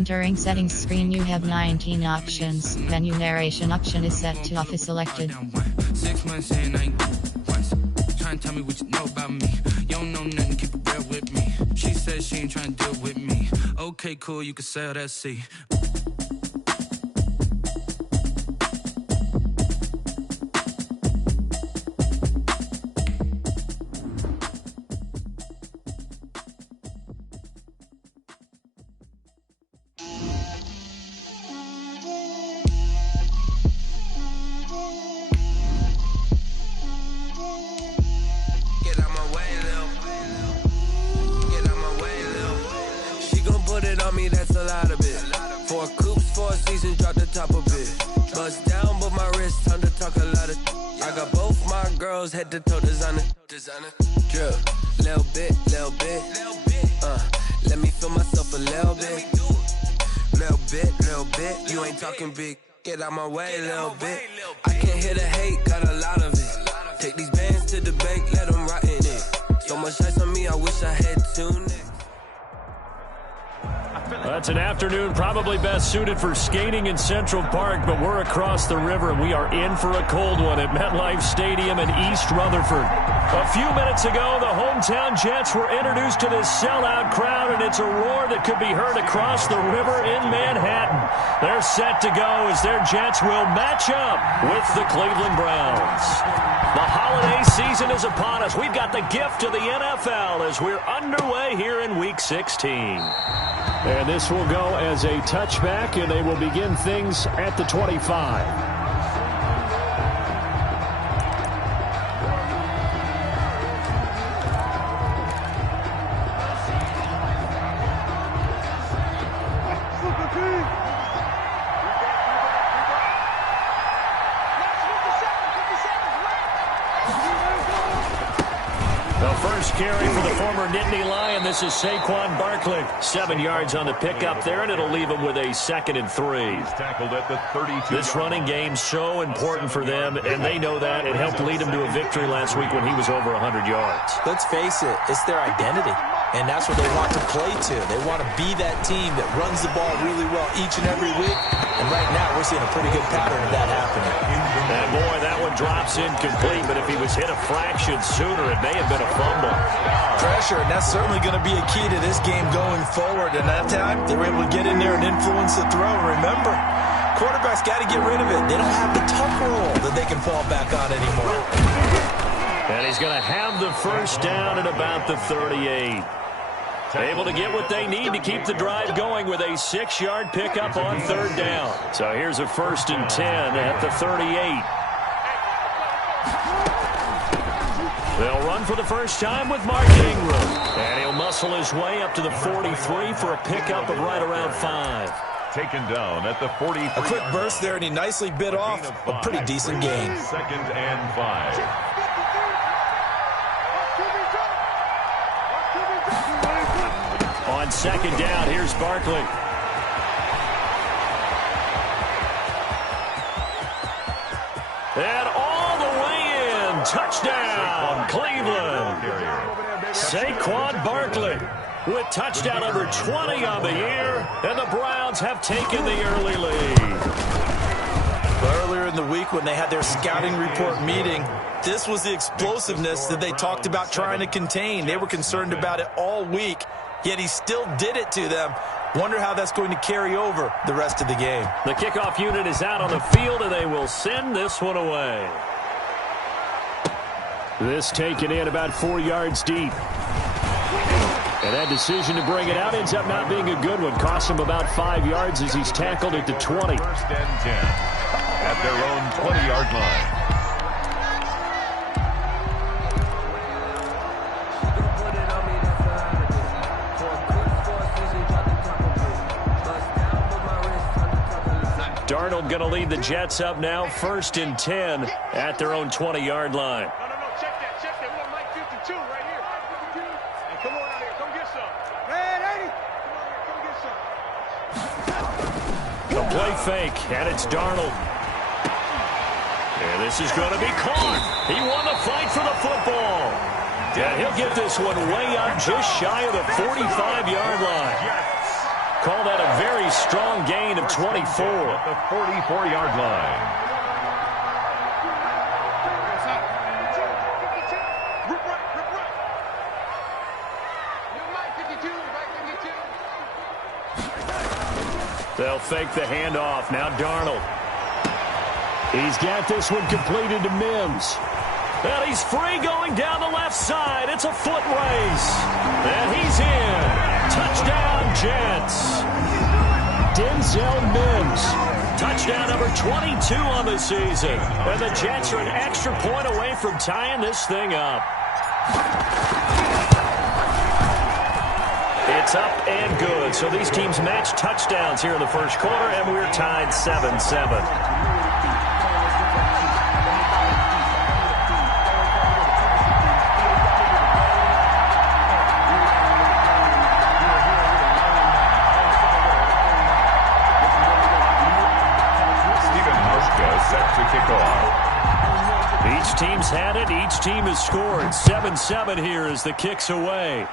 entering settings screen you have 19 options. Menu narration option is set to off is selected. 6 months in, I ain't once. Trying to tell me what you know about me. You don't know nothing, keep it real with me. She said she ain't trying to deal with me. Okay, cool, you can sell that C. That's a lot of it. 4 coops, 4 seasons, drop the top of it. Bust down, but my wrist, time to talk a lot of. I got both my girls head to toe designer. Drip, little bit. Let me feel myself a little bit. Little bit. You ain't talking big. Get out my way, little bit. I can't hear the hate, got a lot of it. Take these bands to the bank, let them rot in it. So much ice on me, I wish I had 2 necks. That's an afternoon probably best suited for skating in Central Park, but we're across the river, and we are in for a cold one at MetLife Stadium in East Rutherford. A few minutes ago, the hometown Jets were introduced to this sellout crowd, and it's a roar that could be heard across the river in Manhattan. They're set to go as their Jets will match up with the Cleveland Browns. The holiday season is upon us. We've got the gift of the NFL as we're underway here in Week 16. And this will go as a touchback, and they will begin things at the 25. Carry for the former Nittany Lion. This is Saquon Barkley. 7 yards on the pickup there, and it'll leave him with a 2nd and 3. He's tackled at the 32. This running game's so important for them, and they know that. It helped lead him to a victory last week when he was over 100 yards. Let's face it, it's their identity, and that's what they want to play to. They want to be that team that runs the ball really well each and every week, and right now we're seeing a pretty good pattern of that happening. And boy, that one drops incomplete, but if he was hit a fraction sooner, it may have been a fumble. Pressure, and that's certainly going to be a key to this game going forward. And that time, they were able to get in there and influence the throw. And remember, quarterbacks got to get rid of it. They don't have the tuck roll that they can fall back on anymore. And he's going to have the first down at about the 38. Able to get what they need to keep the drive going with a 6-yard pickup on 3rd down. So here's a 1st and 10 at the 38. They'll run for the first time with Mark Ingram. And he'll muscle his way up to the 43 for a pickup of right around 5. Taken down at the 43. A quick burst there, and he nicely bit off a pretty decent gain. 2nd and 5. On 2nd down, here's Barkley. And all the way in. Touchdown, Cleveland. Saquon Barkley with touchdown number 20 on the year, and the Browns have taken the early lead. Earlier in the week when they had their scouting report meeting, this was the explosiveness that they talked about trying to contain. They were concerned about it all week, yet he still did it to them. Wonder how that's going to carry over the rest of the game. The kickoff unit is out on the field, and they will send this one away. This taken in about 4 yards deep. And that decision to bring it out ends up not being a good one. Cost him about 5 yards as he's tackled at the 20. 1st and 10 at their own 20-yard line. Darnold going to lead the Jets up now, 1st and 10 at their own 20-yard line. No, check that. We want Mike 52 right here. Hey, come on out here. Come get some. Man, 80. Come get some. The play fake, and it's Darnold. And this is going to be caught. He won the fight for the football. And he'll get this one way up just shy of the 45-yard line. Call that a very strong gain of 24. At the 44-yard line. They'll fake the handoff. Now Darnold. He's got this one completed to Mims. And he's free going down the left side. It's a foot race. And he's in. Touchdown, Jets. Denzel Mims. Touchdown number 22 on the season. And the Jets are an extra point away from tying this thing up. It's up and good. So these teams match touchdowns here in the first quarter, and we're tied 7-7. Set to kick off. Each team's had it. Each team has scored. 7-7 here as the kick's away.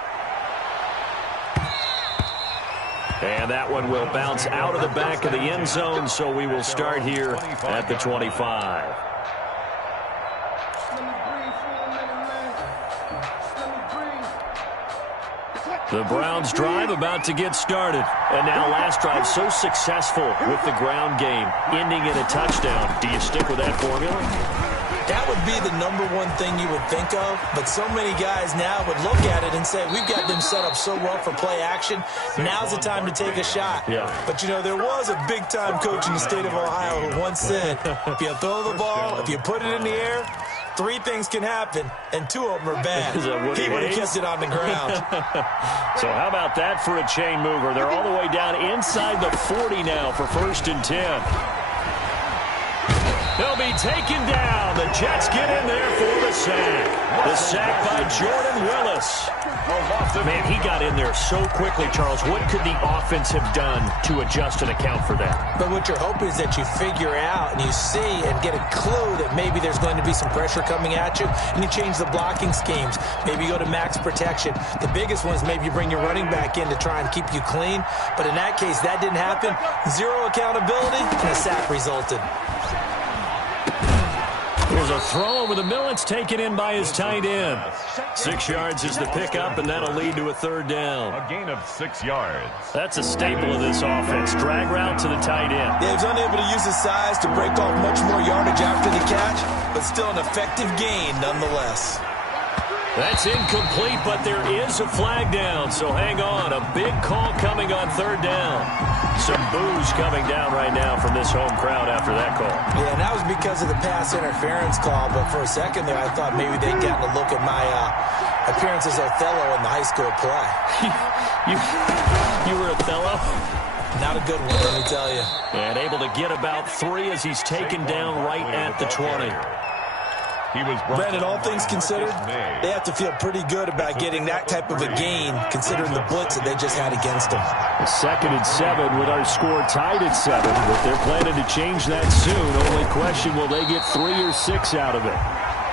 And that one will bounce out of the back of the end zone, so we will start here at the 25. The Browns drive about to get started. And now last drive so successful with the ground game, ending in a touchdown. Do you stick with that formula? That would be the number one thing you would think of, but so many guys now would look at it and say, we've got them set up so well for play action, now's the time to take a shot. Yeah. But, you know, there was a big-time coach in the state of Ohio who once said, if you throw the ball, if you put it in the air, 3 things can happen, and 2 of them are bad. He would have kept it on the ground. So how about that for a chain mover? They're all the way down inside the 40 now for 1st and 10. They'll be taken down. The Jets get in there for the sack. The sack by Jordan Willis. Man, he got in there so quickly, Charles. What could the offense have done to adjust and account for that? But what you're hoping is that you figure out and you see and get a clue that maybe there's going to be some pressure coming at you, and you change the blocking schemes. Maybe you go to max protection. The biggest one is maybe you bring your running back in to try and keep you clean. But in that case, that didn't happen. 0 accountability, and a sack resulted. Here's a throw over the middle. It's taken in by his tight end. 6 yards is the pickup, and that'll lead to a 3rd down. A gain of 6 yards. That's a staple of this offense. Drag route to the tight end. Yeah, he's unable to use his size to break off much more yardage after the catch, but still an effective gain nonetheless. That's incomplete, but there is a flag down, so hang on. A big call coming on 3rd down. Some boos coming down right now from this home crowd after that call. Yeah, and that was because of the pass interference call, but for a second there I thought maybe they'd gotten a look at my appearance as Othello in the high school play. You were Othello? Not a good one, let me tell you. And able to get about 3 as he's taken down right at the 20. Brandon, all things considered, they have to feel pretty good about getting that type of a gain, considering the blitz that they just had against them. 2nd and 7 with our score tied at 7, but they're planning to change that soon. Only question, will they get 3 or 6 out of it?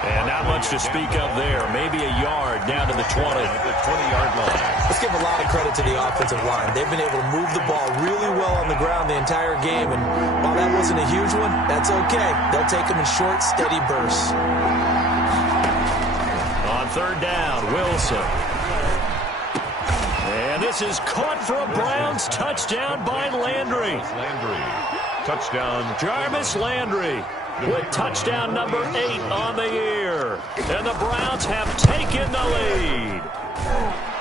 And not much to speak of there. Maybe a yard down to the 20. The 20-yard line. Let's give a lot of credit to the offensive line. They've been able to move the ball really well on the ground the entire game, and while that wasn't a huge one, that's okay. They'll take them in short, steady bursts. On 3rd down, Wilson. And this is caught for a Browns touchdown by Landry. Touchdown. Jarvis Landry with touchdown number 8 on the year. And the Browns have taken the lead.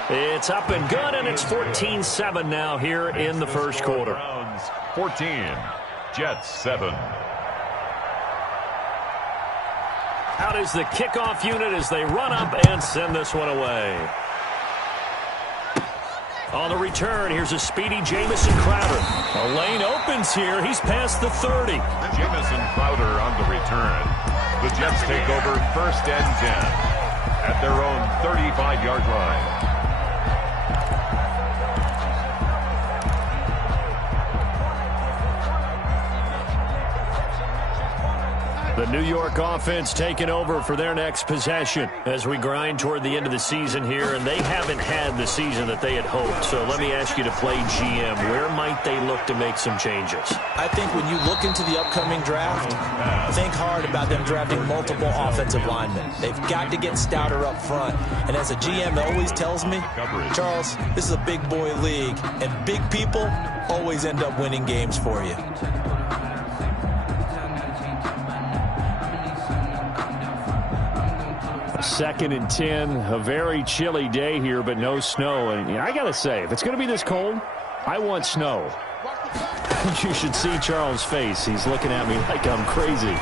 It's up and good, and it's 14-7 now here in the first quarter. Browns 14, Jets 7. Out is the kickoff unit as they run up and send this one away. On the return, here's a speedy Jamison Crowder. A lane opens here. He's past the 30. Jamison Crowder on the return. The Jets take over 1st and 10 at their own 35-yard line. The New York offense taking over for their next possession as we grind toward the end of the season here, and they haven't had the season that they had hoped. So let me ask you to play GM. Where might they look to make some changes? I think when you look into the upcoming draft, think hard about them drafting multiple offensive linemen. They've got to get stouter up front. And as a GM always tells me, Charles, this is a big boy league, and big people always end up winning games for you. Second and 10, a very chilly day here, but no snow. And I got to say, if it's going to be this cold, I want snow. You should see Charles' face. He's looking at me like I'm crazy.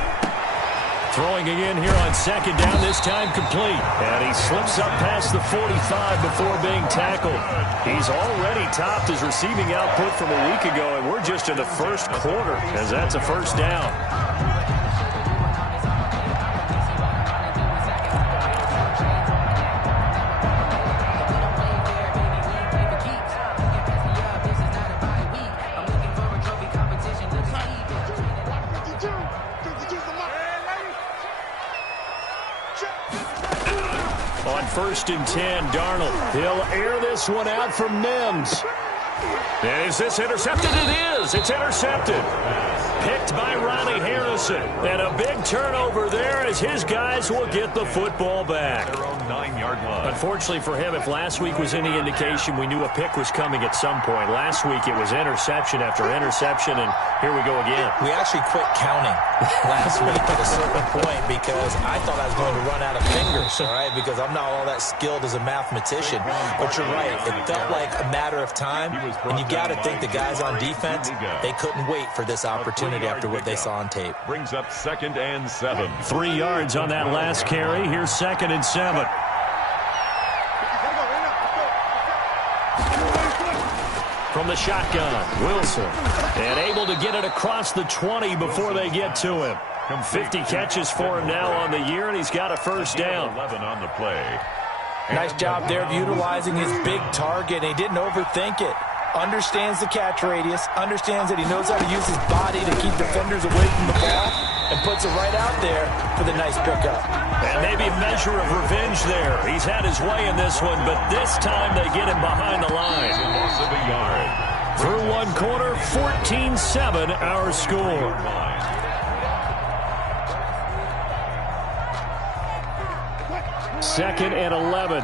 Throwing again here on second down, this time complete. And he slips up past the 45 before being tackled. He's already topped his receiving output from a week ago, and we're just in the first quarter as that's a first down. First and 10, Darnold. He'll air this one out from Mims. And is this intercepted? It is. It's intercepted. Picked by Ronnie Harrison. And a big turnover there as his guys will get the football back. Their own 9-yard line. Unfortunately for him, if last week was any indication, we knew a pick was coming at some point. Last week it was interception after interception, and here we go again. We actually quit counting last week at a certain point because I thought I was going to run out of fingers, all right, because I'm not all that skilled as a mathematician. But you're right. It felt like a matter of time, and you got to think the guys on defense, they couldn't wait for this opportunity after what they saw on tape. Brings up 2nd and 7. 3 yards on that last carry. Here's 2nd and 7. From the shotgun, Wilson. And able to get it across the 20 before they get to him. 50 catches for him now on the year, and he's got a first down. 11 on the play. Nice job there of utilizing his big target. He didn't overthink it. Understands the catch radius, understands that he knows how to use his body to keep defenders away from the ball, and puts it right out there for the nice pickup. And maybe a measure of revenge there. He's had his way in this one, but this time they get him behind the line. Loss of a yard. Through one quarter, 14-7 our score. 2nd and 11.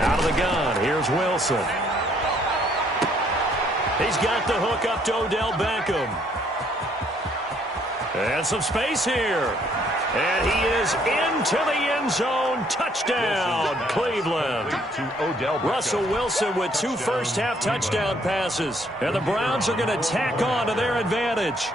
Out of the gun, here's Wilson. He's got the hook up to Odell Beckham. And some space here. And he is into the end zone. Touchdown, Cleveland. Russell Wilson with 2 first-half touchdown passes. And the Browns are going to tack on to their advantage.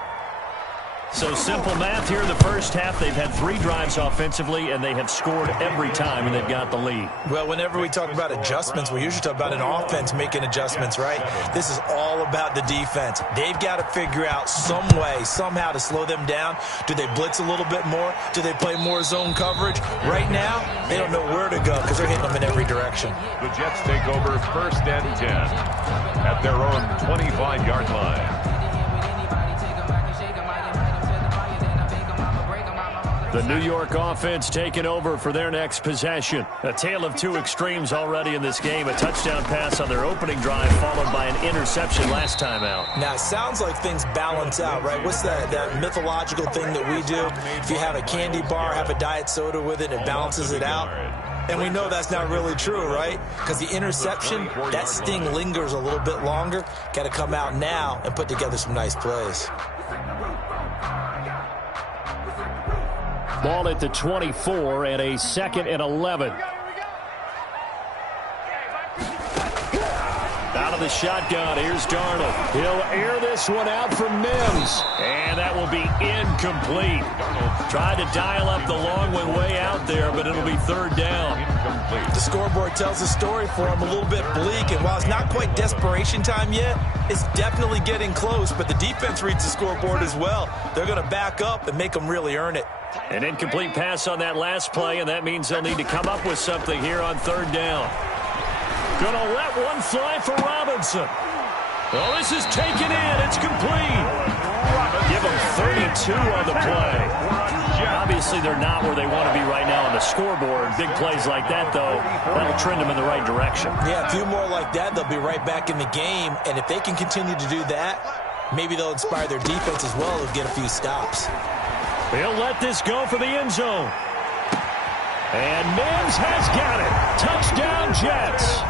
So simple math here in the first half. They've had 3 drives offensively, and they have scored every time, and they've got the lead. Well, whenever we talk about adjustments, we usually talk about an offense making adjustments, right? This is all about the defense. They've got to figure out some way, somehow to slow them down. Do they blitz a little bit more? Do they play more zone coverage? Right now, they don't know where to go because they're hitting them in every direction. The Jets take over 1st and 10 at their own 25-yard line. The New York offense taking over for their next possession. A tale of 2 extremes already in this game. A touchdown pass on their opening drive followed by an interception last time out. Now, it sounds like things balance out, right? What's that mythological thing that we do? If you have a candy bar, have a diet soda with it, it balances it out. And we know that's not really true, right? Because the interception, that sting lingers a little bit longer. Got to come out now and put together some nice plays. Ball at the 24 and a 2nd and 11. Out of the shotgun, here's Darnold. He'll air this one out from Mims. And that will be incomplete. Tried to dial up the long one way out there, but it'll be 3rd down. The scoreboard tells a story for him, a little bit bleak. And while it's not quite desperation time yet, it's definitely getting close. But the defense reads the scoreboard as well. They're going to back up and make them really earn it. An incomplete pass on that last play, and that means they'll need to come up with something here on 3rd down. Gonna let one fly for Robinson. Oh, this is taken in. It's complete. Give them 32 on the play. Obviously, they're not where they want to be right now on the scoreboard. Big plays like that, though, that'll trend them in the right direction. Yeah, a few more like that, they'll be right back in the game. And if they can continue to do that, maybe they'll inspire their defense as well to get a few stops. They'll let this go for the end zone. And Mims has got it. Touchdown, Jets.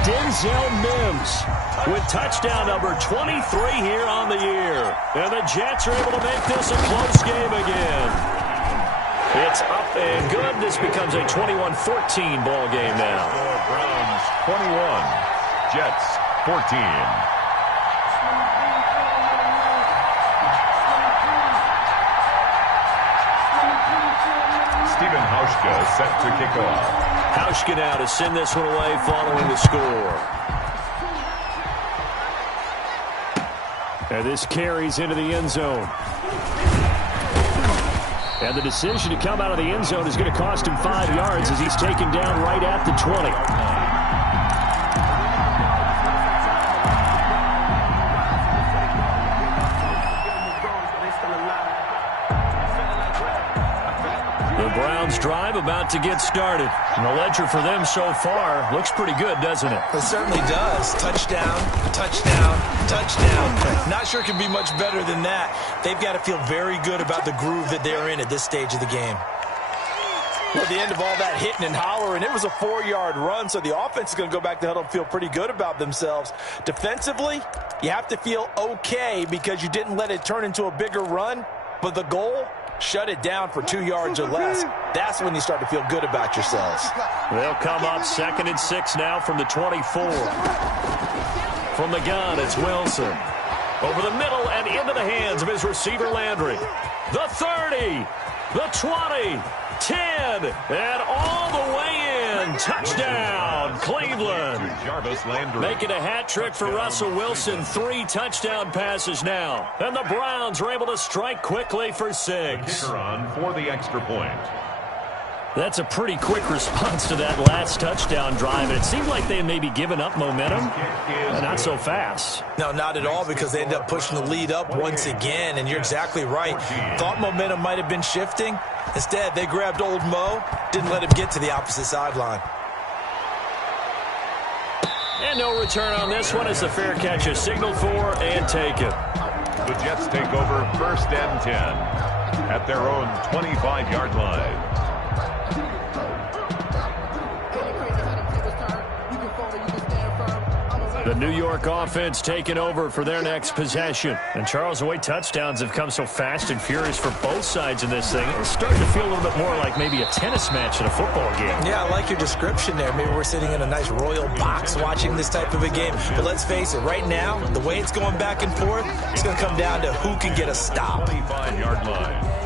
Denzel Mims with touchdown number 23 here on the year. And the Jets are able to make this a close game again. It's up and good. This becomes a 21-14 ball game now. Browns 21, Jets 14. Stephen Hauschka set to kick off. Hauschka now to send this one away following the score. And this carries into the end zone. And the decision to come out of the end zone is going to cost him 5 yards as he's taken down right at the 20. Browns drive about to get started. And the ledger for them so far looks pretty good, doesn't it? It certainly does. Touchdown, touchdown, touchdown. Not sure it can be much better than that. They've got to feel very good about the groove that they're in at this stage of the game. Well, at the end of all that hitting and hollering, it was a 4-yard run, so the offense is going to go back to huddle and feel pretty good about themselves. Defensively, you have to feel okay because you didn't let it turn into a bigger run, but the goal, shut it down for 2 yards or less. That's when you start to feel good about yourselves. They'll come up 2nd and 6 now from the 24. From the gun, it's Wilson. Over the middle and into the hands of his receiver, Landry. The 30, the 20, 10, and all the way in. Touchdown, Cleveland. Making a hat trick for Russell Wilson. 3 touchdown passes now. And the Browns are able to strike quickly for 6. Kicker on for the extra point. That's a pretty quick response to that last touchdown drive. And it seemed like they had maybe given up momentum. Not so fast. No, not at all, because they ended up pushing the lead up once again. And you're exactly right. Thought momentum might have been shifting. Instead, they grabbed old Mo, didn't let him get to the opposite sideline. And no return on this one as the fair catch is signaled for and taken. The Jets take over 1st and 10 at their own 25-yard line. The New York offense taking over for their next possession. And Charles, the way touchdowns have come so fast and furious for both sides in this thing, it's starting to feel a little bit more like maybe a tennis match in a football game. Yeah, I like your description there. Maybe we're sitting in a nice royal box watching this type of a game. But let's face it, right now, the way it's going back and forth, it's going to come down to who can get a stop. 25-yard line.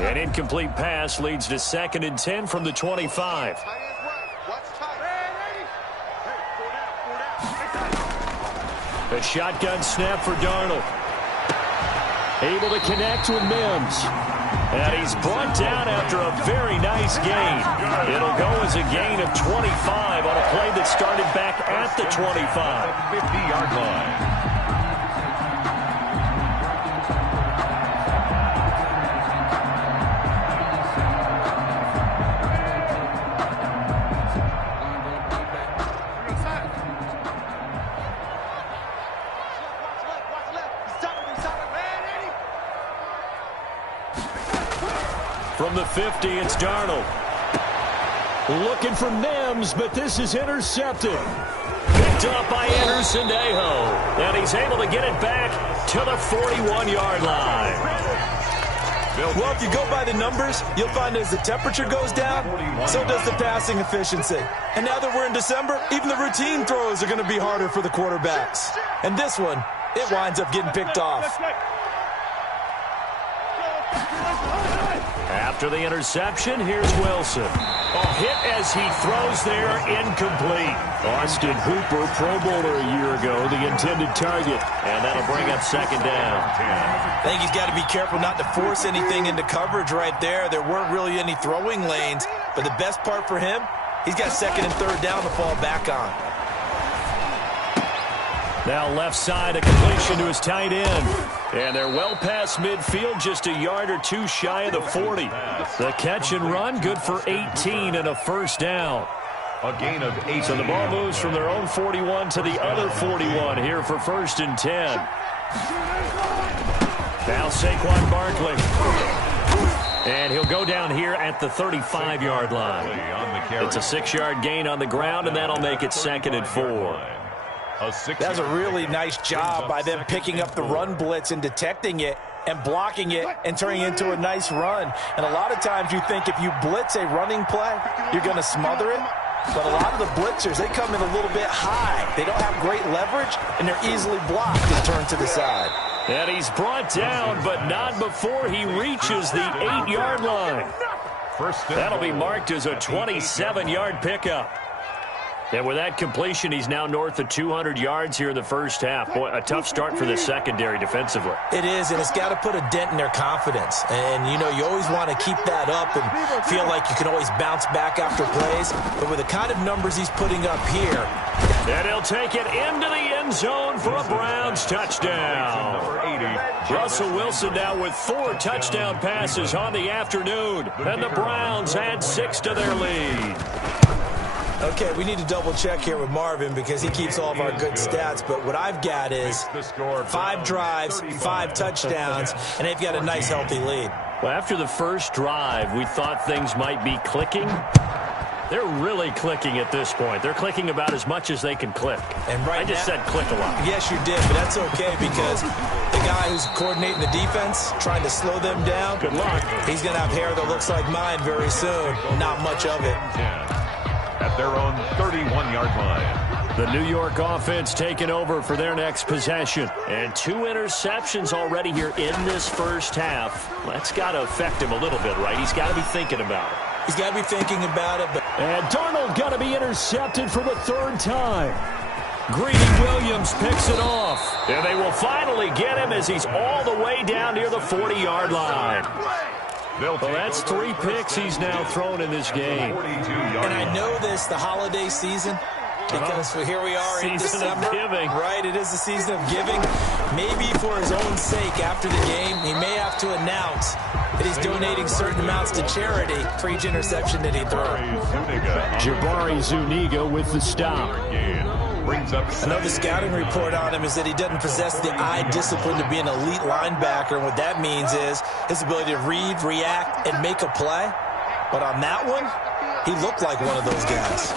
An incomplete pass leads to 2nd and 10 from the 25. A shotgun snap for Darnold. Able to connect with Mims. And he's brought down after a very nice gain. It'll go as a gain of 25 on a play that started back at the 25. 50-yard line. From the 50, it's Darnold. Looking for Mims, but this is intercepted. Picked up by Anderson-Dejo. And he's able to get it back to the 41-yard line. Well, if you go by the numbers, you'll find as the temperature goes down, so does the passing efficiency. And now that we're in December, even the routine throws are going to be harder for the quarterbacks. And this one, it winds up getting picked off. After the interception, here's Wilson. Hit as he throws there, incomplete. Austin Hooper, Pro Bowler a year ago, the intended target. And that'll bring up second down. I think he's got to be careful not to force anything into coverage right there. There weren't really any throwing lanes. But the best part for him, he's got second and third down to fall back on. Now left side, a completion to his tight end. And they're well past midfield, just a yard or two shy of the 40. The catch and run, good for 18 and a first down. A gain of 8. So the ball moves from their own 41 to the other 41 here for 1st and 10. Now Saquon Barkley. And he'll go down here at the 35-yard line. It's a 6-yard gain on the ground, and that'll make it 2nd and 4. That's a really nice job by them picking up the run blitz and detecting it and blocking it and turning it into a nice run. And a lot of times you think if you blitz a running play, you're going to smother it. But a lot of the blitzers, they come in a little bit high. They don't have great leverage, and they're easily blocked and turned to the side. And he's brought down, but not before he reaches the 8-yard line. That'll be marked as a 27-yard pickup. And with that completion, he's now north of 200 yards here in the first half. Boy, a tough start for the secondary defensively. It is, and it's got to put a dent in their confidence. And, you know, you always want to keep that up and feel like you can always bounce back after plays. But with the kind of numbers he's putting up here. And he'll take it into the end zone for a Browns touchdown. Russell Wilson now with 4 touchdown passes on the afternoon. And the Browns add 6 to their lead. Okay, we need to double-check here with Marvin because he keeps all of our good stats. But what I've got is 5 drives, 5 touchdowns, and they've got a nice, healthy lead. Well, after the first drive, we thought things might be clicking. They're really clicking at this point. They're clicking about as much as they can click. And right I just said click a lot. Yes, you did, but that's okay because the guy who's coordinating the defense, trying to slow them down, good luck. He's going to have hair that looks like mine very soon. Not much of it. At their own 31-yard line. The New York offense taking over for their next possession. And 2 interceptions already here in this first half. That's got to affect him a little bit, right? He's got to be thinking about it. He's got to be thinking about it. But and Darnold got to be intercepted for the 3rd time. Greedy Williams picks it off. And they will finally get him as he's all the way down near the 40-yard line. Well, that's 3 picks he's now thrown in this game. And I know this, the holiday season, because here we are in December. Season of giving. Right, it is the season of giving. Maybe for his own sake after the game, he may have to announce that he's donating certain amounts to charity for each interception that he throws. Jabari Zuniga with the stop. I know the scouting report on him is that he doesn't possess the eye discipline to be an elite linebacker, and what that means is his ability to read, react, and make a play. But on that one, he looked like one of those guys.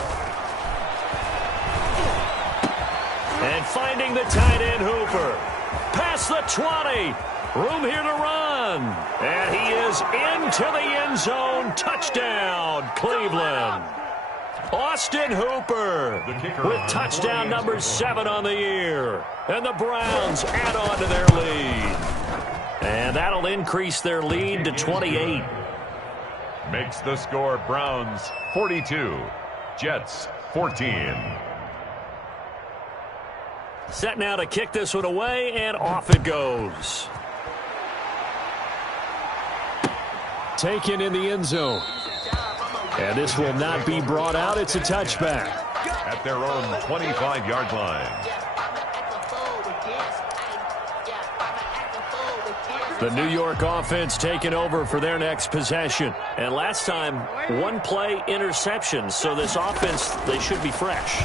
And finding the tight end Hooper. Past the 20. Room here to run. And he is into the end zone. Touchdown, Cleveland. Austin Hooper with touchdown number 7 on the year. And the Browns add on to their lead. And that'll increase their lead to 28. Makes the score Browns 42, Jets 14. Set now to kick this one away, and off it goes. Taken in the end zone. And this will not be brought out. It's a touchback. At their own 25-yard line. The New York offense taking over for their next possession. And last time, 1-play interception. So this offense, they should be fresh.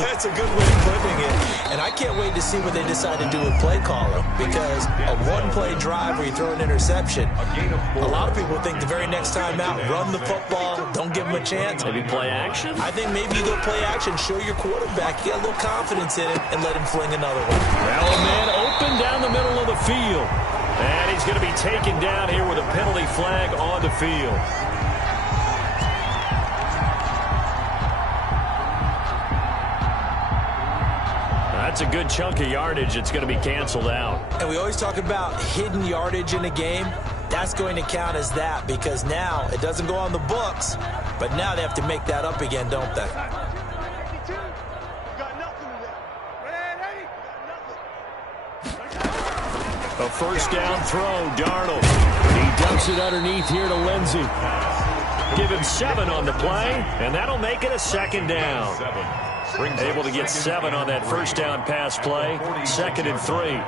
That's a good way of putting it. And I can't wait to see what they decide to do with play calling. Because a 1-play drive where you throw an interception, a lot of people think the very next time out, run the football, don't give them a chance. Maybe play action? I think maybe you go play action, show your quarterback, get a little confidence in it, and let him fling another one. Well, a man open down the middle of the field. And he's going to be taken down here with a penalty flag on the field. That's a good chunk of yardage. It's going to be canceled out. And we always talk about hidden yardage in a game. that's going to count as that, because now it doesn't go on the books, but now they have to make that up again, don't they? A first down throw, Darnold. He dumps it underneath here to Lindsey. Give him 7 on the play, and that'll make it a second down. Able to get 7 on that first down pass play. 2nd and 3.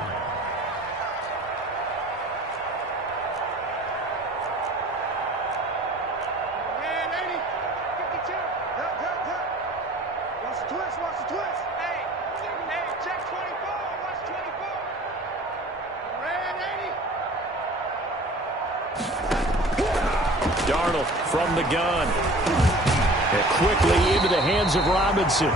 Darnold from the gun. And quickly into the hands of Robinson.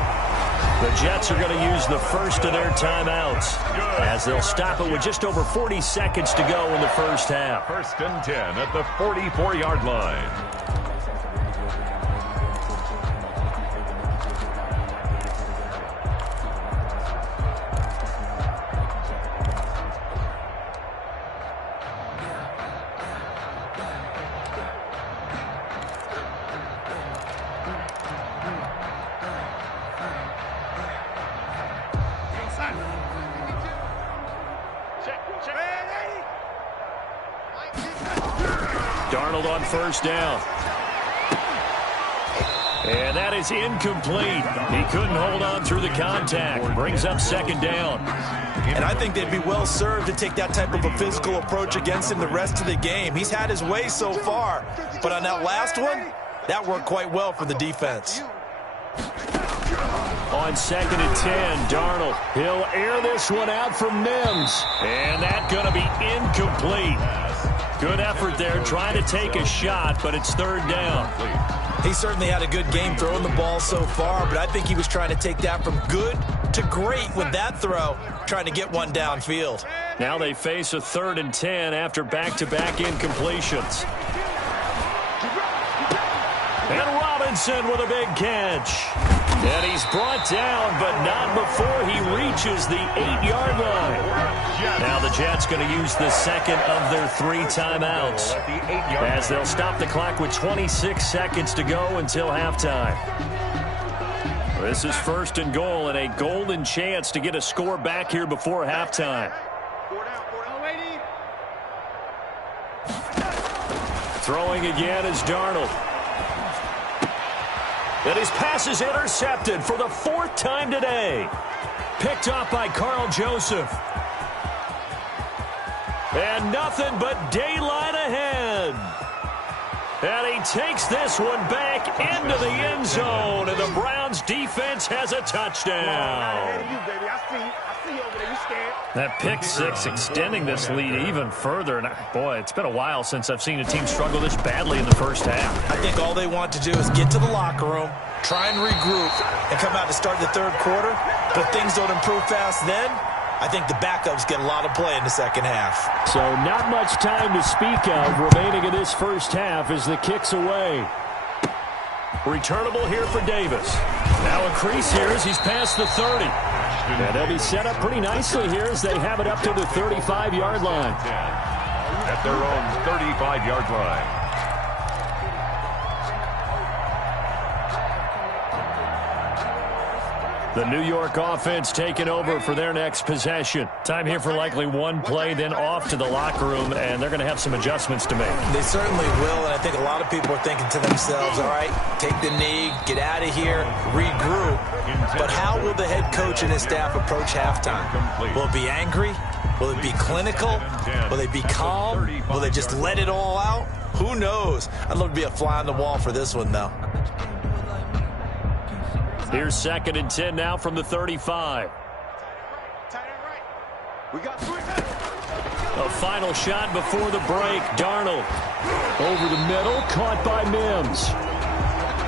The Jets are going to use the first of their timeouts as they'll stop it with just over 40 seconds to go in the first half. 1st and 10 at the 44-yard line. Darnold on first down. And that is incomplete. He couldn't hold on through the contact. Brings up 2nd down. And I think they'd be well served to take that type of a physical approach against him the rest of the game. He's had his way so far, but on that last one, that worked quite well for the defense. On 2nd and 10, Darnold. He'll air this one out for Mims. And that's going to be incomplete. Good effort there, trying to take a shot, but it's 3rd down. He certainly had a good game throwing the ball so far, but I think he was trying to take that from good to great with that throw, trying to get one downfield. Now they face a 3rd and 10 after back-to-back incompletions. And Robinson with a big catch. And he's brought down, but not before he reaches the 8-yard line. Now the Jets going to use the second of their 3 timeouts as they'll stop the clock with 26 seconds to go until halftime. This is 1st and goal and a golden chance to get a score back here before halftime. Throwing again is Darnold. And his pass is intercepted for the 4th time today. Picked off by Carl Joseph. And nothing but daylight ahead. And he takes this one back into the end zone. And the Browns defense has a touchdown. That pick 6 extending this lead even further. And boy, it's been a while since I've seen a team struggle this badly in the first half. I think all they want to do is get to the locker room, try and regroup, and come out to start the 3rd quarter. But if things don't improve fast then, I think the backups get a lot of play in the second half. So not much time to speak of remaining in this first half as the kick's away. Returnable here for Davis. Now a crease here as he's past the 30. And they'll be set up pretty nicely here as they have it up to the 35-yard line. At their own 35-yard line. The New York offense taking over for their next possession. Time here for likely one play, then off to the locker room, and they're going to have some adjustments to make. They certainly will, and I think a lot of people are thinking to themselves, all right, take the knee, get out of here, regroup. But how will the head coach and his staff approach halftime? Will it be angry? Will it be clinical? Will they be calm? Will they just let it all out? Who knows? I'd love to be a fly on the wall for this one, though. Here's 2nd and 10 now from the 35. A final shot before the break. Darnold over the middle, caught by Mims.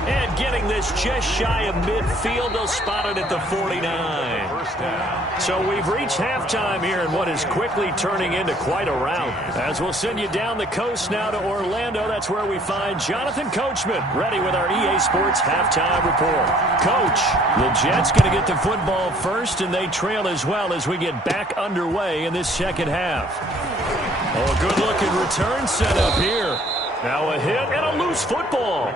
And getting this just shy of midfield, they'll spot it at the 49. So we've reached halftime here in what is quickly turning into quite a rout. As we'll send you down the coast now to Orlando, that's where we find Jonathan Coachman, ready with our EA Sports halftime report. Coach, the Jets going to get the football first, and they trail as well as we get back underway in this second half. Oh, a good-looking return set up here. Now a hit and a loose football.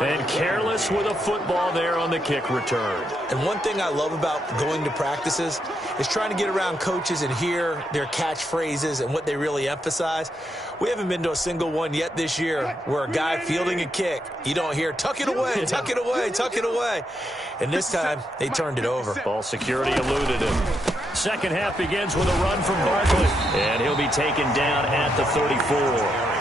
And careless with a football there on the kick return. And one thing I love about going to practices is trying to get around coaches and hear their catchphrases and what they really emphasize. We haven't been to a single one yet this year where a guy fielding a kick, you don't hear, tuck it away, tuck it away, tuck it away. And this time, they turned it over. Ball security eluded him. Second half begins with a run from Barkley. And he'll be taken down at the 34.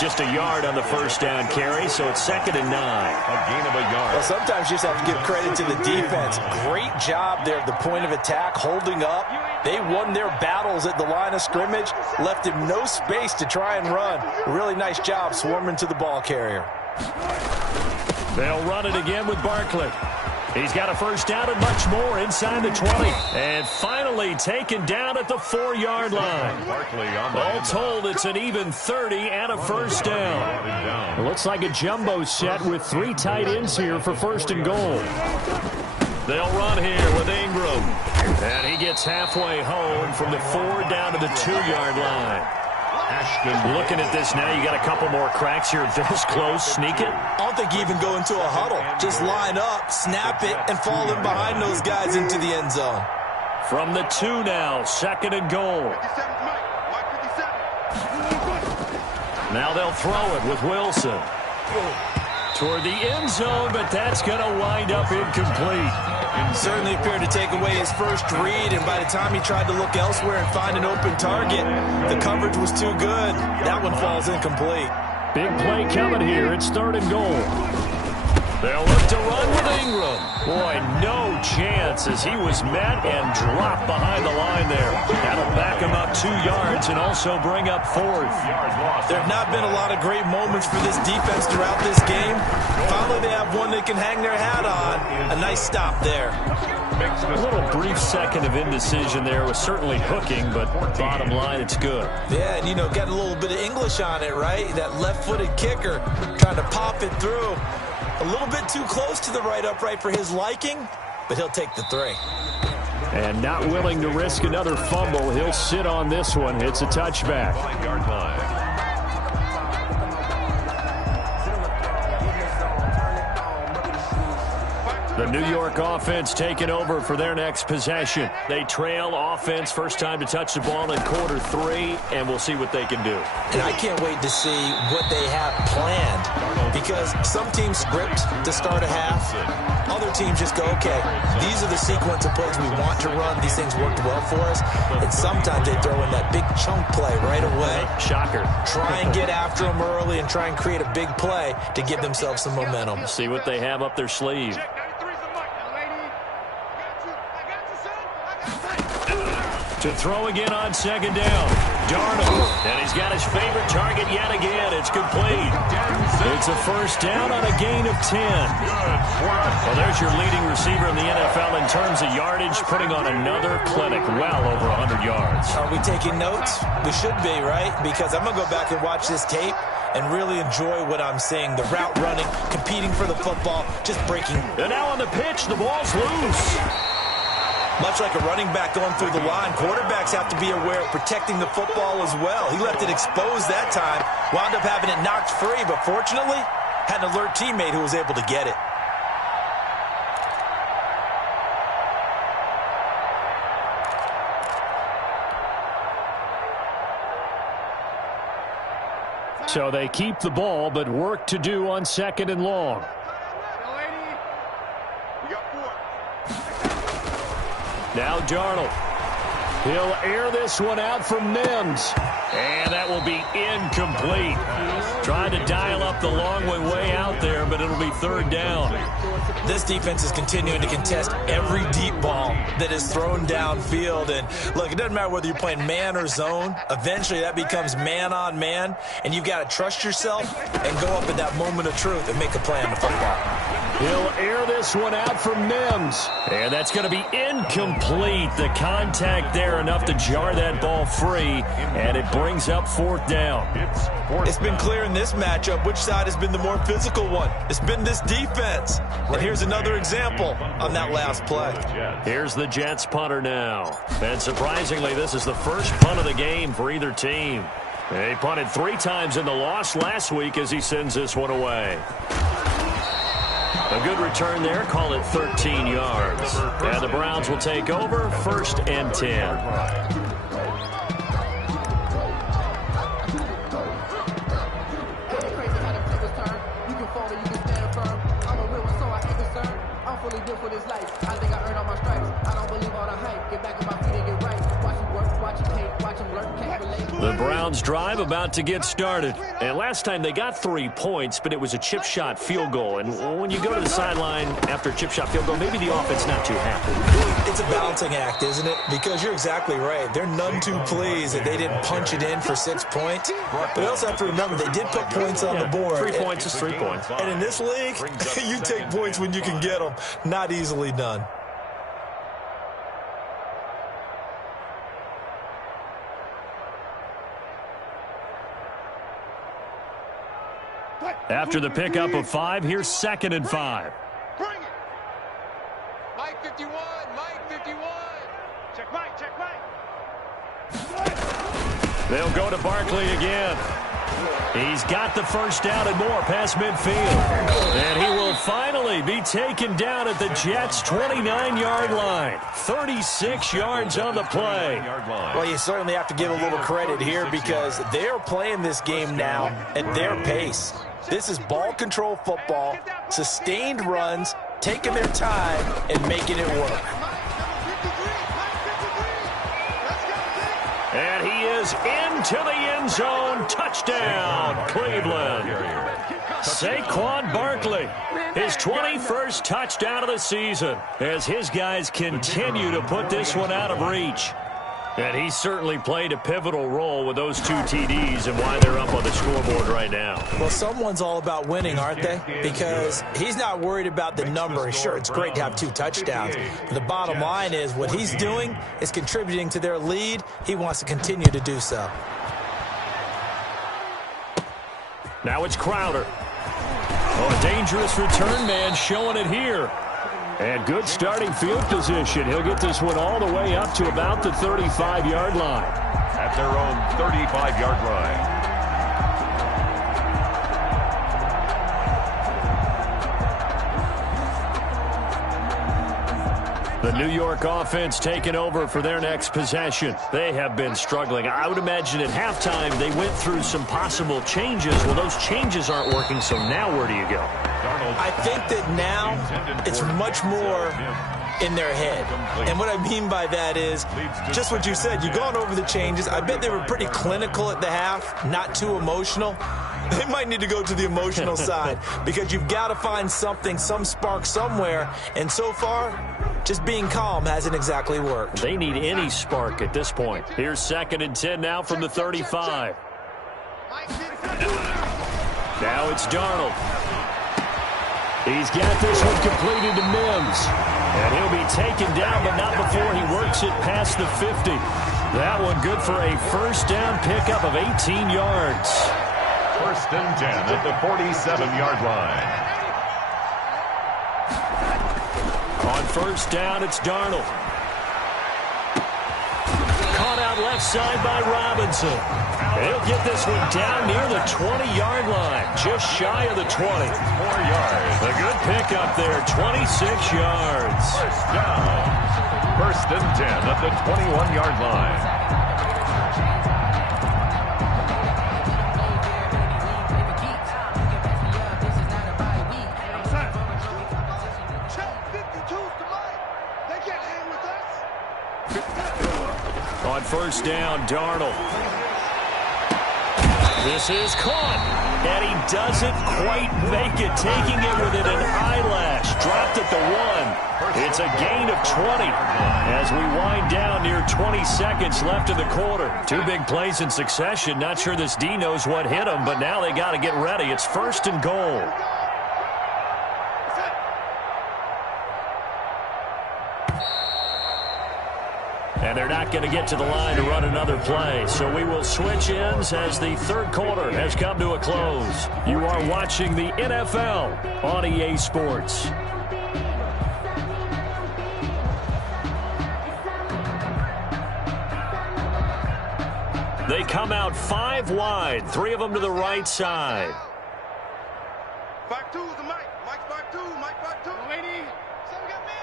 Just a yard on the first down carry, so it's 2nd and 9. A gain of a yard. Well, sometimes you just have to give credit to the defense. Great job there at the point of attack, holding up. They won their battles at the line of scrimmage, left him no space to try and run. Really nice job swarming to the ball carrier. They'll run it again with Barkley. He's got a first down and much more inside the 20. And finally taken down at the 4-yard line. All told, it's an even 30 and a first down. It looks like a jumbo set with 3 tight ends here for 1st and goal. They'll run here with Ingram. And he gets halfway home from the 4 down to the 2-yard line. Looking at this now, you got a couple more cracks here. This close, sneak it. I don't think you even go into a huddle. Just line up, snap it, and fall in behind those guys into the end zone. From the 2 now, 2nd and goal. Now they'll throw it with Wilson. Toward the end zone, but that's going to wind up incomplete. Certainly appeared to take away his first read, and by the time he tried to look elsewhere and find an open target, the coverage was too good. That one falls incomplete. Big play coming here. It's 3rd and goal. They'll look to run with Ingram. Boy, no chance as he was met and dropped behind the line there. That'll back him up 2 yards and also bring up 4th. There have not been a lot of great moments for this defense throughout this game. Finally, they have one they can hang their hat on. A nice stop there. A little brief second of indecision there was certainly hooking, but bottom line, it's good. Yeah, and, you know, got a little bit of English on it, right? That left-footed kicker trying to pop it through. A little bit too close to the right upright for his liking, but he'll take the 3. And not willing to risk another fumble, he'll sit on this one. It's a touchback. Yard line. The New York offense taking over for their next possession. They trail offense, first time to touch the ball in quarter 3, and we'll see what they can do. And I can't wait to see what they have planned, because some teams script to start a half. Other teams just go, okay, these are the sequence of plays we want to run. These things worked well for us. And sometimes they throw in that big chunk play right away. Shocker. Try and get after them early and try and create a big play to give themselves some momentum. See what they have up their sleeve. To throw again on 2nd down. Darnold. And he's got his favorite target yet again. It's complete. It's a first down on a gain of 10. Well, there's your leading receiver in the NFL in terms of yardage, putting on another clinic, well over 100 yards. Are we taking notes? We should be, right? Because I'm going to go back and watch this tape and really enjoy what I'm seeing. The route running, competing for the football, just breaking. And now on the pitch, the ball's loose. Much like a running back going through the line, quarterbacks have to be aware of protecting the football as well. He left it exposed that time, wound up having it knocked free, but fortunately, had an alert teammate who was able to get it. So they keep the ball, but work to do on 2nd and long. Now Darnold. He'll air this one out from Mims. And that will be incomplete. Trying to dial up the long way out there, but it'll be third down. This defense is continuing to contest every deep ball that is thrown downfield. And look, it doesn't matter whether you're playing man or zone. Eventually that becomes man on man, and you've got to trust yourself and go up at that moment of truth and make a play on the football. He'll air this one out for Mims. And that's going to be incomplete. The contact there enough to jar that ball free, and it brings up fourth down. It's been clear in this matchup which side has been the more physical one. It's been this defense. And here's another example on that last play. Here's the Jets punter now. And surprisingly, this is the first punt of the game for either team. They punted 3 times in the loss last week as he sends this one away. A good return there, call it 13 yards. And the Browns will take over, 1st and 10. The Browns drive about to get started. And last time they got 3 points, but it was a chip shot field goal. And when you go to the sideline after a chip shot field goal, maybe the offense not too happy. It's a balancing act, isn't it? Because you're exactly right. They're none too pleased that they didn't punch it in for 6 points. But you also have to remember they did put points on the board. 3 points is 3 points. And in this league, you take points when you can get them. Not easily done. After the pickup of 5, here's 2nd and 5. Bring it. Mike 51, Mike 51. Check Mike, check Mike. They'll go to Barkley again. He's got the first down and more past midfield. And he will finally be taken down at the Jets' 29-yard line. 36 yards on the play. Well, you certainly have to give a little credit here because they are playing this game now at their pace. This is ball control football, sustained runs, taking their time and making it work. And he is into the end zone. Touchdown, Cleveland. Saquon Barkley, his 21st touchdown of the season as his guys continue to put this one out of reach. And he certainly played a pivotal role with those 2 TDs and why they're up on the scoreboard right now. Well, someone's all about winning, aren't they? Because he's not worried about the number. Sure, it's great to have 2 touchdowns. But the bottom line is what he's doing is contributing to their lead. He wants to continue to do so. Now it's Crowder. Oh, a dangerous return man showing it here. And good starting field position. He'll get this one all the way up to about the 35-yard line. At their own 35-yard line. The New York offense taking over for their next possession. They have been struggling. I would imagine at halftime they went through some possible changes. Well, those changes aren't working, so now where do you go? I think that now it's much more in their head. And what I mean by that is just what you said. You've gone over the changes. I bet they were pretty clinical at the half, not too emotional. They might need to go to the emotional side because you've got to find something, some spark somewhere. And so far, just being calm hasn't exactly worked. They need any spark at this point. Here's 2nd and 10 now from the 35. Now it's Darnold. He's got this one completed to Mims. And he'll be taken down, but not before he works it past the 50. That one good for a first down pickup of 18 yards. 1st and 10 at the 47-yard line. On first down, it's Darnold. Caught out left side by Robinson. He'll get this one down near the 20-yard line, just shy of the 20. 4 yards. A good pickup there, 26 yards. First down. 1st and 10 at the 21-yard line. On first down, Darnold. This is caught, and he doesn't quite make it, taking it within an eyelash. Dropped at the 1. It's a gain of 20 as we wind down near 20 seconds left in the quarter. 2 big plays in succession. Not sure this D knows what hit him, but now they got to get ready. It's 1st and goal. And they're not going to get to the line to run another play. So we will switch ends as the 3rd quarter has come to a close. You are watching the NFL on EA Sports. They come out 5 wide, 3 of them to the right side. 5-2 is the Mike. Mike's 5-2. Mike 5-2. Lady. So we got man.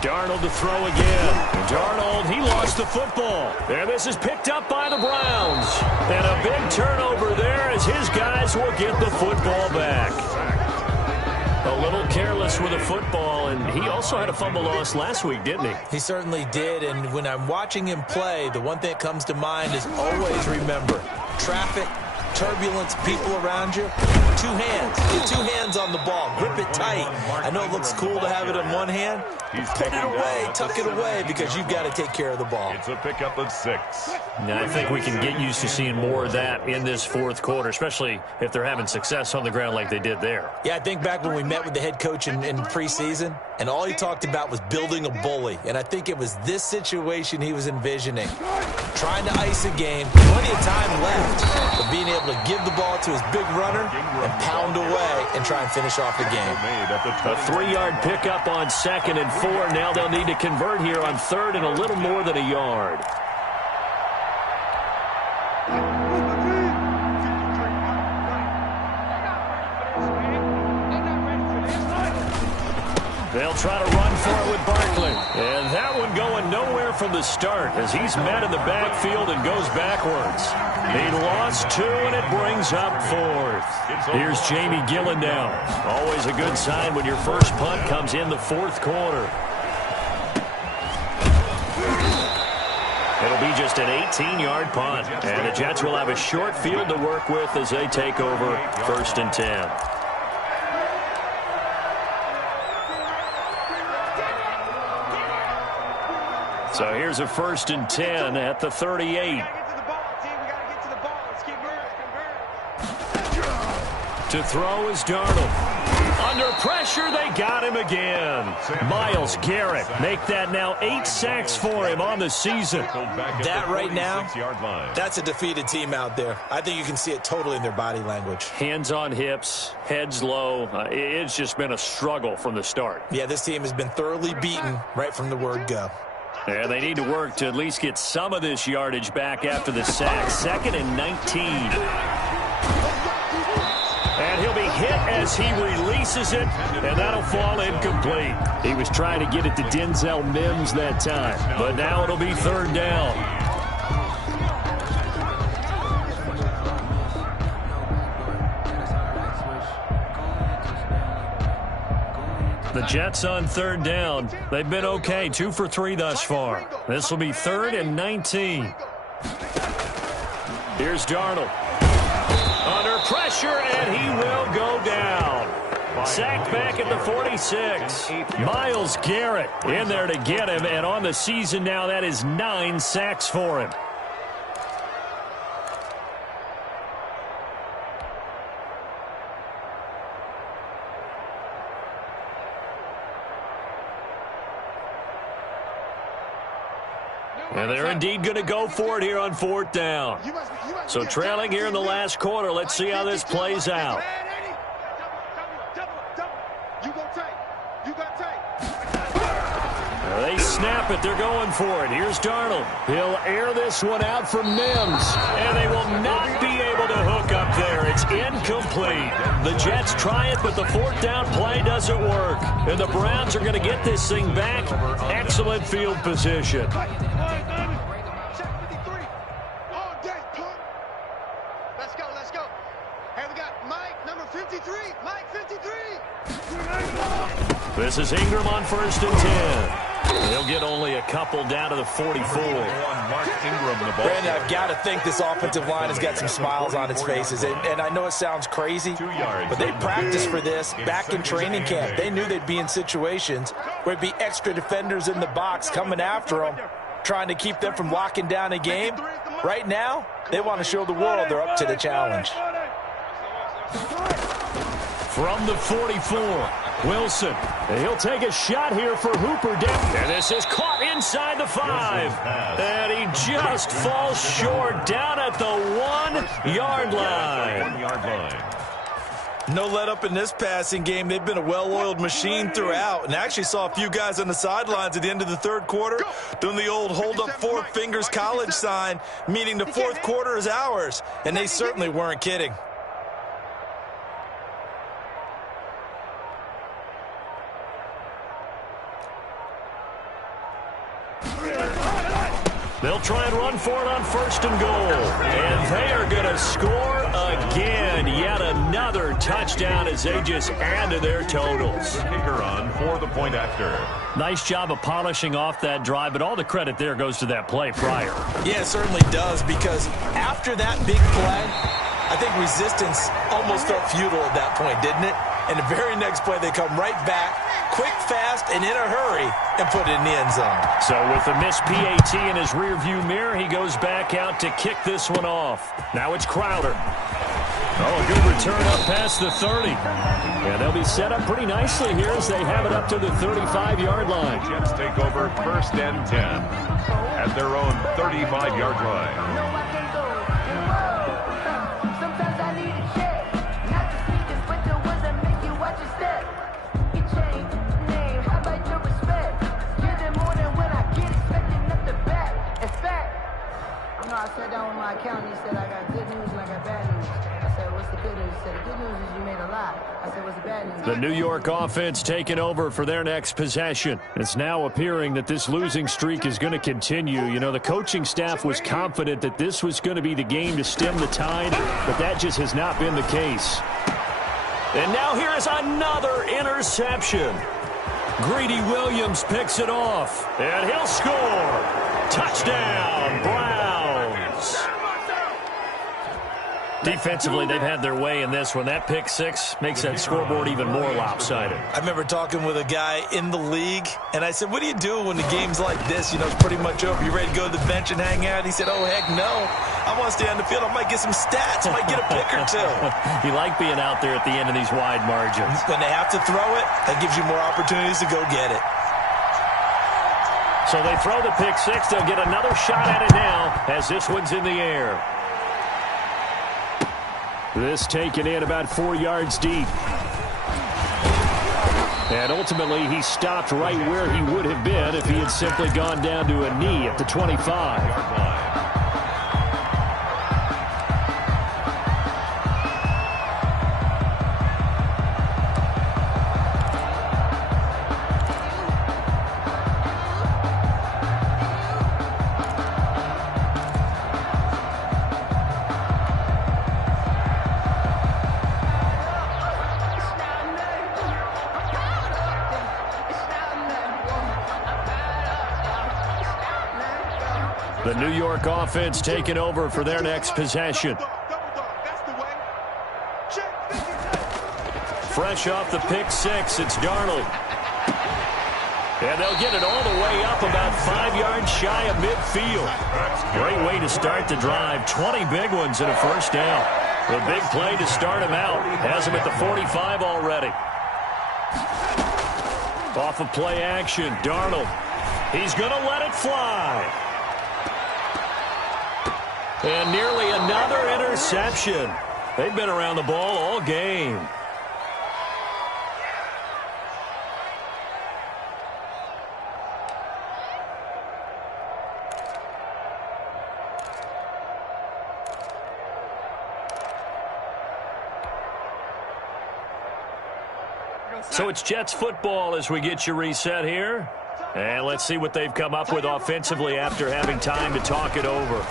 Darnold to throw again. Darnold, he lost the football. And this is picked up by the Browns. And a big turnover there as his guys will get the football back. A little careless with the football, and he also had a fumble loss last week, didn't he? He certainly did, and when I'm watching him play, the one thing that comes to mind is always remember, traffic, turbulence, people around you, 2 hands. Get 2 hands on the ball. Grip it tight. I know it looks cool to have it in one hand. Put it away, tuck it away, because you've got to take care of the ball. It's a pickup of 6. Now, I think we can get used to seeing more of that in this 4th quarter, especially if they're having success on the ground like they did there. Yeah, I think back when we met with the head coach in preseason, and all he talked about was building a bully. And I think it was this situation he was envisioning. Trying to ice a game, plenty of time left, but being able to give the ball to his big runner and pound away and try and finish off the game. A 3-yard pickup on 2nd and 4. Now they'll need to convert here on 3rd and a little more than a yard. They'll try to run for it with Barkley. And that one going nowhere from the start as he's met in the backfield and goes backwards. He lost 2, and it brings up 4th. Here's Jamie Gillen now. Always a good sign when your first punt comes in the 4th quarter. It'll be just an 18-yard punt. And the Jets will have a short field to work with as they take over 1st and 10. So here's a 1st and 10 at the 38. To throw is Darnold. Under pressure, they got him again. Myles Garrett make that now 8 sacks for him on the season. That right now, that's a defeated team out there. I think you can see it totally in their body language. Hands on hips, heads low. It's just been a struggle from the start. Yeah, this team has been thoroughly beaten right from the word go. And they need to work to at least get some of this yardage back after the sack. 2nd and 19. And he'll be hit as he releases it, and that'll fall incomplete. He was trying to get it to Denzel Mims that time, but now it'll be 3rd down. The Jets on 3rd down. They've been okay, 2 for 3 thus far. This will be 3rd and 19. Here's Darnold. Under pressure, and he will go down. Sacked back at the 46. Myles Garrett in there to get him, and on the season now, that is 9 sacks for him. And they're indeed going to go for it here on 4th down. So trailing here in the last quarter. Let's see how this plays out. They snap it. They're going for it. Here's Darnold. He'll air this one out for Mims. And they will not be able to hook up there. It's incomplete. The Jets try it, but the 4th down play doesn't work. And the Browns are going to get this thing back. Excellent field position. Let's go. Hey, we got Mike, number 53. Mike, 53. This is Ingram on 1st and 10. They'll get only a couple down to the 44. Brandon, I've got to think this offensive line has got some smiles on its faces. And I know it sounds crazy, but they practiced for this back in training camp. They knew they'd be in situations where it'd be extra defenders in the box coming after them, trying to keep them from locking down a game. Right now, they want to show the world they're up to the challenge. From the 44, Wilson. He'll take a shot here for Hooper. And this is caught inside the 5. And he just falls short down at the 1-yard line. No let up in this passing game. They've been a well-oiled machine throughout. And I actually saw a few guys on the sidelines at the end of the third quarter doing the old hold up 4 fingers college sign, meaning the fourth quarter is ours. And they certainly weren't kidding. They'll try and run for it on 1st and goal. And they are going to score again. Yet another touchdown as they just add to their totals. The kicker on for the point after. Nice job of polishing off that drive, but all the credit there goes to that play prior. Yeah, it certainly does, because after that big play, I think resistance almost felt futile at that point, didn't it? And the very next play, they come right back, quick, fast, and in a hurry, and put it in the end zone. So with the missed PAT in his rearview mirror, he goes back out to kick this one off. Now it's Crowder. Oh, a good return up past the 30. And they'll be set up pretty nicely here as they have it up to the 35-yard line. Jets take over 1st and 10 at their own 35-yard line. I sat down with my accountant. He said, I got good news and I got bad news. I said, what's the good news? He said, the good news is you made a lot. I said, what's the bad news? The New York offense taking over for their next possession. It's now appearing that this losing streak is going to continue. You know, the coaching staff was confident that this was going to be the game to stem the tide, but that just has not been the case. And now here is another interception. Greedy Williams picks it off, and he'll score. Touchdown, Browns. Defensively, they've had their way in this one. That pick six makes that scoreboard even more lopsided. I remember talking with a guy in the league, and I said, what do you do when the game's like this? You know, it's pretty much over. You ready to go to the bench and hang out? He said, oh, heck no. I want to stay on the field. I might get some stats. I might get a pick or two. You like being out there at the end of these wide margins. When they have to throw it, that gives you more opportunities to go get it. So they throw the pick six. They'll get another shot at it now as this one's in the air. This taken in about 4 yards deep. And ultimately, he stopped right where he would have been if he had simply gone down to a knee at the 25. The New York offense taking over for their next possession. Fresh off the pick six, it's Darnold. And they'll get it all the way up about 5 yards shy of midfield. Great way to start the drive. 20 big ones and a first down. The big play to start him out. Has him at the 45 already. Off of play action, Darnold. He's going to let it fly. And nearly another interception. They've been around the ball all game. So it's Jets football as we get you reset here. And let's see what they've come up with offensively after having time to talk it over.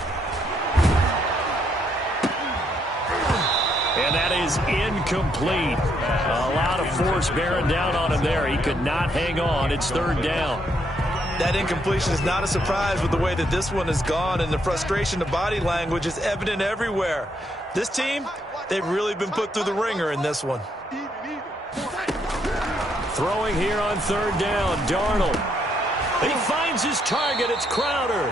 And that is incomplete. A lot of force bearing down on him there. He could not hang on. It's third down. That incompletion is not a surprise with the way that this one has gone, and the frustration of body language is evident everywhere. This team, they've really been put through the ringer in this one. Throwing here on third down, Darnold. He finds his target. It's Crowder.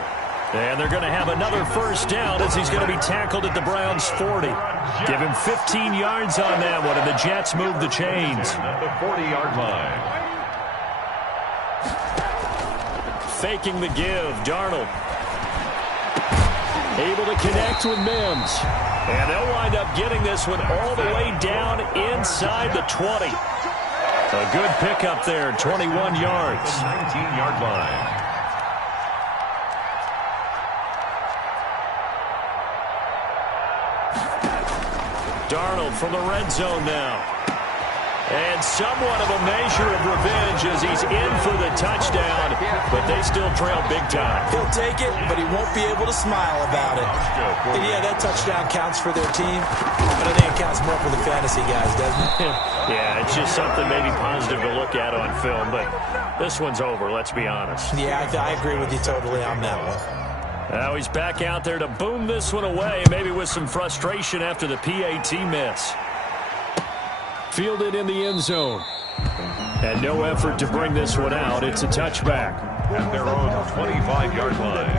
And they're going to have another first down as he's going to be tackled at the Browns' 40. Give him 15 yards on that one, and the Jets move the chains. At the 40-yard line. Faking the give, Darnold. Able to connect with Mims. And they'll wind up getting this one all the way down inside the 20. A good pickup there, 21 yards. 19-yard line. Darnold from the red zone now. And somewhat of a measure of revenge as he's in for the touchdown, but they still trail big time. He'll take it, but he won't be able to smile about it. And yeah, that touchdown counts for their team, but I think it counts more for the fantasy guys, doesn't it? Yeah, it's just something maybe positive to look at on film, but this one's over, let's be honest. Yeah, I agree with you totally on that one. Now he's back out there to boom this one away, maybe with some frustration after the PAT miss. Fielded in the end zone. And no effort to bring this one out. It's a touchback. At their own 25-yard line.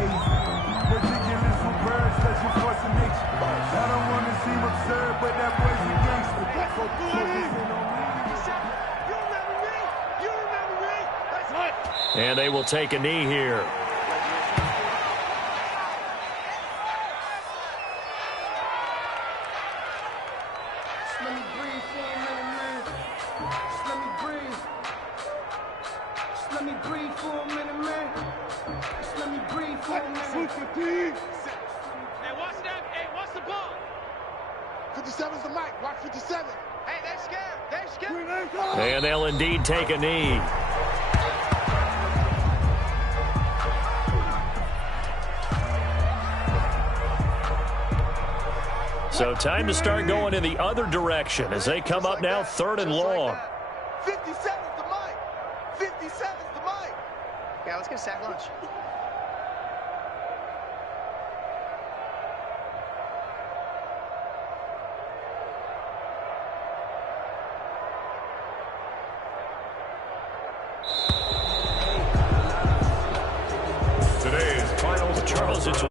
And they will take a knee here. And they'll indeed take a knee. So time to start going in the other direction as they come up now 3rd and long. 50 seconds to Mike. 50 seconds to Mike. Yeah, let's get a sack lunch. Charles, it's a